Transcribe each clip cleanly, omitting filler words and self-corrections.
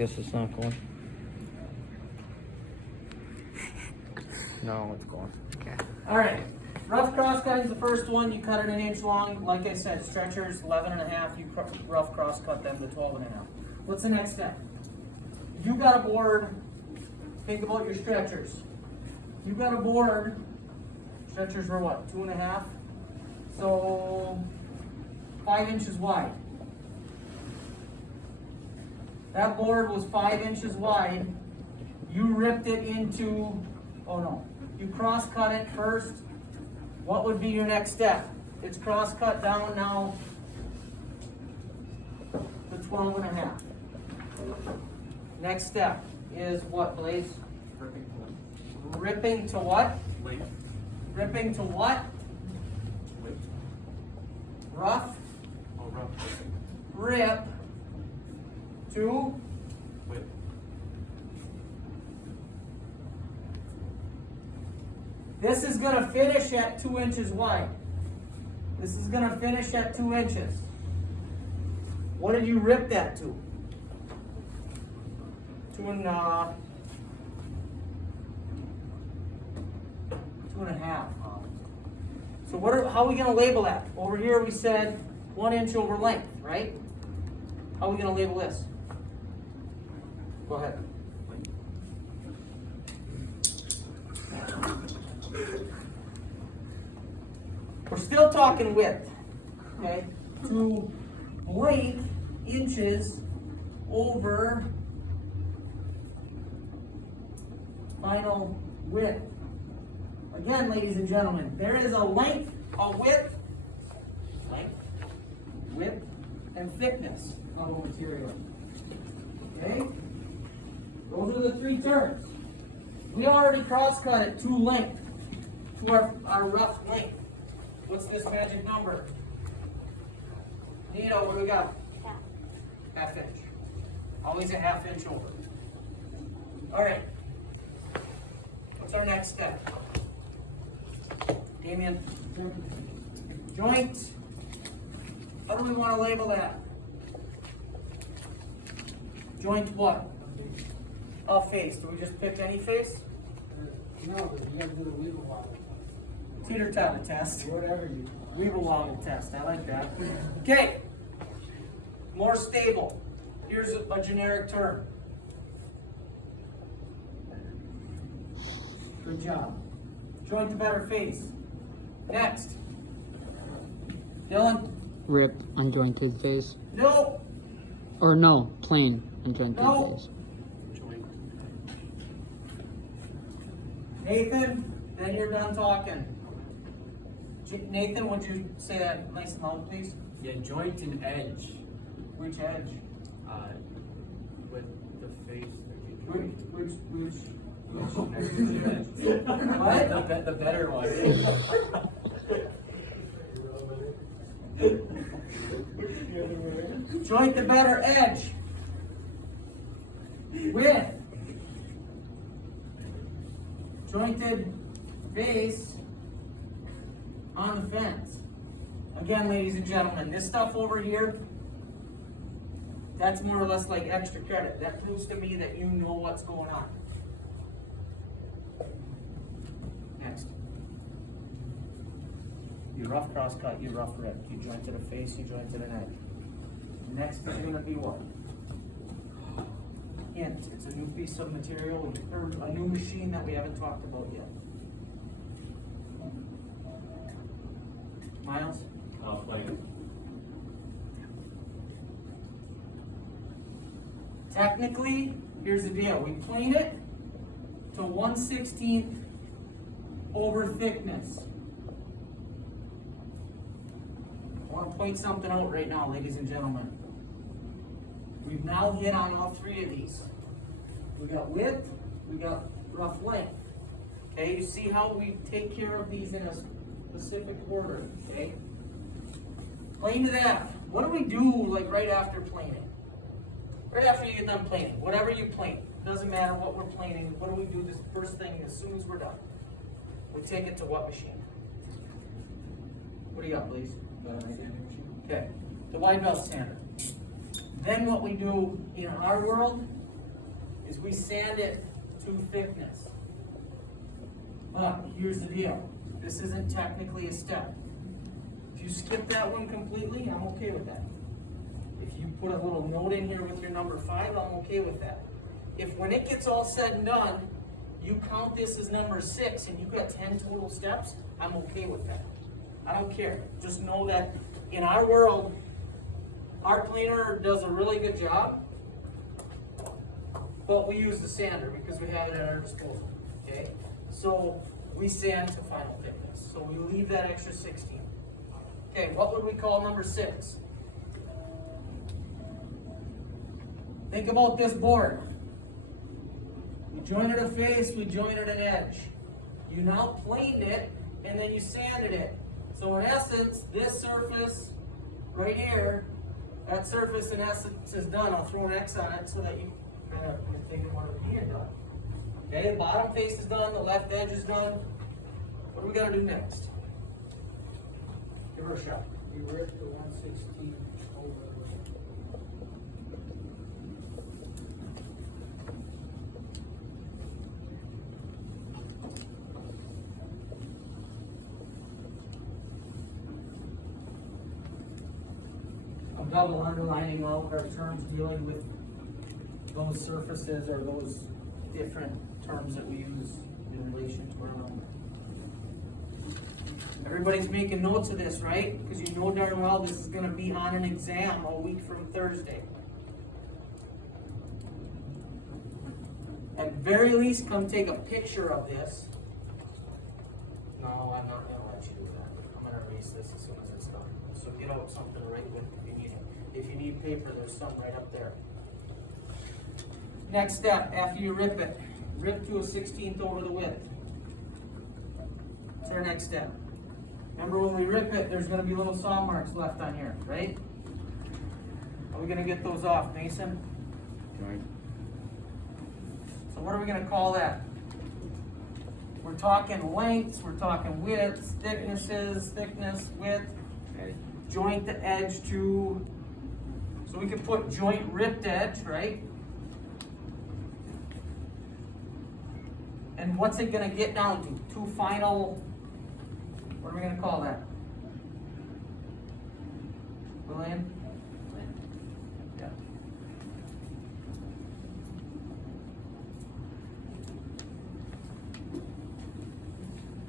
Guess it's not going. No, it's going. Okay. All right, rough cross cut is the first one. You cut it an inch long. Like I said, stretchers 11 and a half. You rough cross cut them to 12 and a half. What's the next step? You got a board. Think about your stretchers. You got a board. Stretchers were what? 2.5. So 5 inches wide. That board was 5 inches wide. You ripped it into, oh no, you cross cut it first. What would be your next step? It's cross cut down now to 12 and a half. Next step is what, Blaze? Ripping to what? Ripping to what? Rough. Rip to this is going to finish at 2 inches wide. This is going to finish at 2 inches. What did you rip that to? 2.5. So how are we going to label that? Over here we said 1 inch over length, right? How are we going to label this? Go ahead. We're still talking width, okay? To length, inches over final width. Again, ladies and gentlemen, there is a length, a width, and thickness of a material. Okay? Those are the 3 terms. We already cross-cut it to length, to our rough length. What's this magic number? Nito, what do we got? Half inch. Always a ½ inch over. All right. What's our next step? Damien? Joint. How do we want to label that? Joint what? A face. Do we just pick any face? No, but you have to do the Weeble Wobble. Teeter totter test. Whatever you. Weeble wobble test. I like that. Okay. More stable. Here's a generic term. Good job. Joint the better face. Next. Dylan? Rip unjointed face. No. Or no, plain unjointed No. face. Nathan, then you're done talking. Nathan, would you say that nice and loud, please? Yeah, joint and edge. Which edge? With the face. Which? What? The better one. Joint the better edge. With jointed base on the fence. Again, ladies and gentlemen, this stuff over here, that's more or less like extra credit. That proves to me that you know what's going on. Next. You rough cross cut, you rough rip. You jointed a face, you jointed an edge. Next is going to be what? Hint. It's a new piece of material, or a new machine that we haven't talked about yet. Miles? Technically, here's the deal. We plane it to 1/16 over thickness. I want to point something out right now, ladies and gentlemen. We've now hit on all 3 of these. We got width, we got rough length. Okay, you see how we take care of these in a specific order, okay? Plane to that. What do we do like right after planing? Right after you get done planing, whatever you plane, doesn't matter what we're planing, what do we do this first thing as soon as we're done? We take it to what machine? What do you got, please? Okay, the wide belt sander. Then what we do in our world is we sand it to thickness. But here's the deal, this isn't technically a step. If you skip that one completely, I'm okay with that. If you put a little note in here with your number 5, I'm okay with that. If when it gets all said and done, you count this as number 6 and you've got 10 total steps, I'm okay with that. I don't care. Just know that in our world, our planer does a really good job, but we use the sander because we have it at our disposal, okay? So we sand to final thickness. So we leave that extra 16. Okay, what would we call number 6? Think about this board. We jointed a face, we jointed an edge. You now planed it, and then you sanded it. So in essence, this surface right here, that surface in essence is done. I'll throw an X on it so that you kind of think of what it's being done. Okay, the bottom face is done, the left edge is done. What do we gotta do next? Give her a shot. You ripped the 116 over. I'm double underlining all of our terms dealing with those surfaces or those different terms that we use in relation to our number. Everybody's making notes of this, right? Because you know darn well this is going to be on an exam a week from Thursday. At very least, come take a picture of this. No, I'm not going to let you do that. I'm going to erase this as soon as it's done. So get out something to write with if you need it. If you need paper, there's some right up there. Next step, after you rip it, rip to a 16th over the width. That's our next step. Remember when we rip it, there's going to be little saw marks left on here, right? How are we going to get those off, Mason? Joint. So what are we going to call that? We're talking lengths, we're talking widths, thicknesses, thickness, width. Edge. Joint the edge to, so we can put joint ripped edge, right? And what's it gonna get down to? Two final, what are we gonna call that? William? Yeah.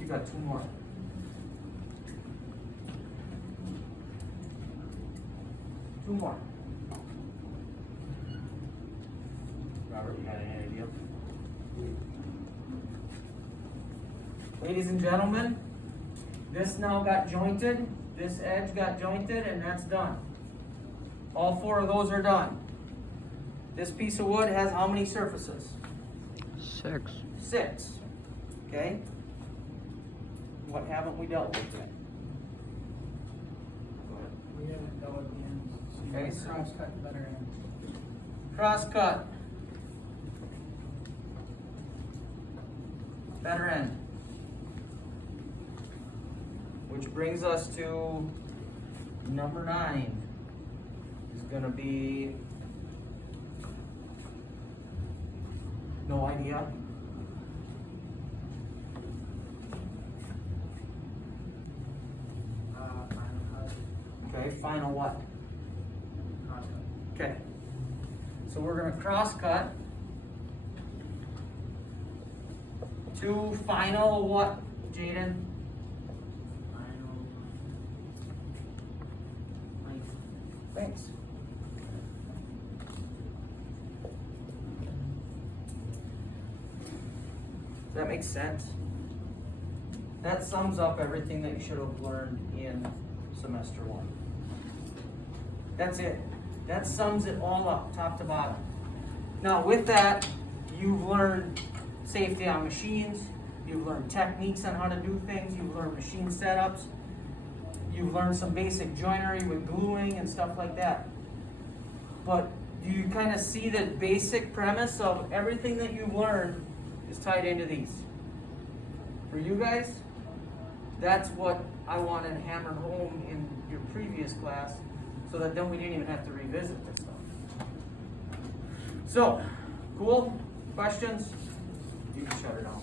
You got 2 more. Two more. Robert, you got any idea? Ladies and gentlemen, this now got jointed, this edge got jointed, and that's done. All 4 of those are done. This piece of wood has how many surfaces? 6. 6. Okay? What haven't we dealt with yet? We haven't dealt with the ends. So you Okay, gotta so- cross cut the better end. Cross cut. Better end. Which brings us to number 9. Is gonna be no idea. Final cut. Okay, final what? Cross cut. Okay. So we're gonna cross cut to final what, Jaden? Final length. Thanks. Does that make sense? That sums up everything that you should have learned in semester 1. That's it. That sums it all up, top to bottom. Now with that, you've learned safety on machines, you've learned techniques on how to do things, you've learned machine setups, you've learned some basic joinery with gluing and stuff like that. But do you kind of see the basic premise of everything that you've learned is tied into these? For you guys, that's what I wanted hammered home in your previous class, so that then we didn't even have to revisit this stuff. So, Cool? Questions? You can shut her down.